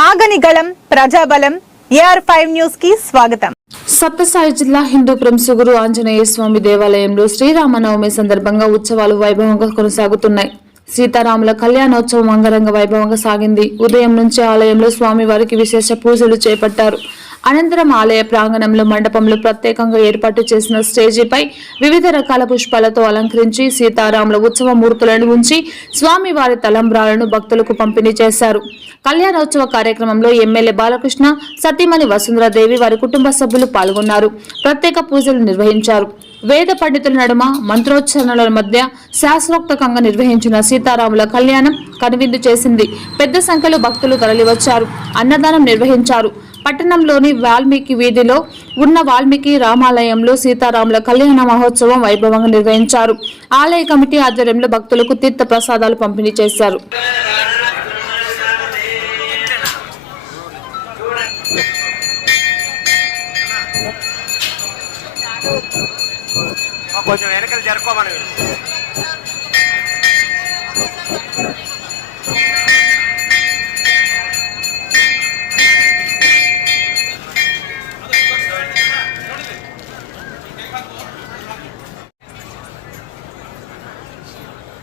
ఆగని గళం ప్రజాబలం AR five న్యూస్కి స్వాగతం. సత్యసాయి జిల్లా హిందూపురం సుగురు ఆంజనేయ స్వామి దేవాలయంలో శ్రీరామనవమి సందర్భంగా ఉత్సవాలు వైభవంగా కొనసాగుతున్నాయి. సీతారాముల కళ్యాణోత్సవం అంగరంగ వైభవంగా సాగింది. ఉదయం నుంచి ఆలయంలో స్వామివారికి విశేష పూజలు చేపట్టారు. అనంతరం ఆలయ ప్రాంగణంలో మండపంలో ప్రత్యేకంగా ఏర్పాటు చేసిన స్టేజీపై వివిధ రకాల పుష్పాలతో అలంకరించి సీతారాముల ఉత్సవ మూర్తులను ఉంచి స్వామివారి తలంబ్రాలను భక్తులకు పంపిణీ చేశారు. కళ్యాణోత్సవ కార్యక్రమంలో ఎమ్మెల్యే బాలకృష్ణ సతీమణి వసుంధరాదేవి వారి కుటుంబ సభ్యులు పాల్గొన్నారు. ప్రత్యేక పూజలు నిర్వహించారు. వేద పండితుల నడుమ మంత్రోచ్చరణల మధ్య శాస్త్రోక్తకంగా నిర్వహించిన సీతారాముల కళ్యాణం కనువిందు చేసింది. పెద్ద సంఖ్యలో భక్తులు తరలివచ్చారు. అన్నదానం నిర్వహించారు. పట్టణంలోని వాల్మీకి వీధిలో ఉన్న వాల్మీకి రామాలయంలో సీతారాముల కళ్యాణ మహోత్సవం వైభవంగా నిర్వహించారు. ఆలయ కమిటీ ఆధ్వర్యంలో భక్తులకు తీర్థ ప్రసాదాలు పంపిణీ చేశారు. కొంచెం వెనకలు జరుపుకోమని.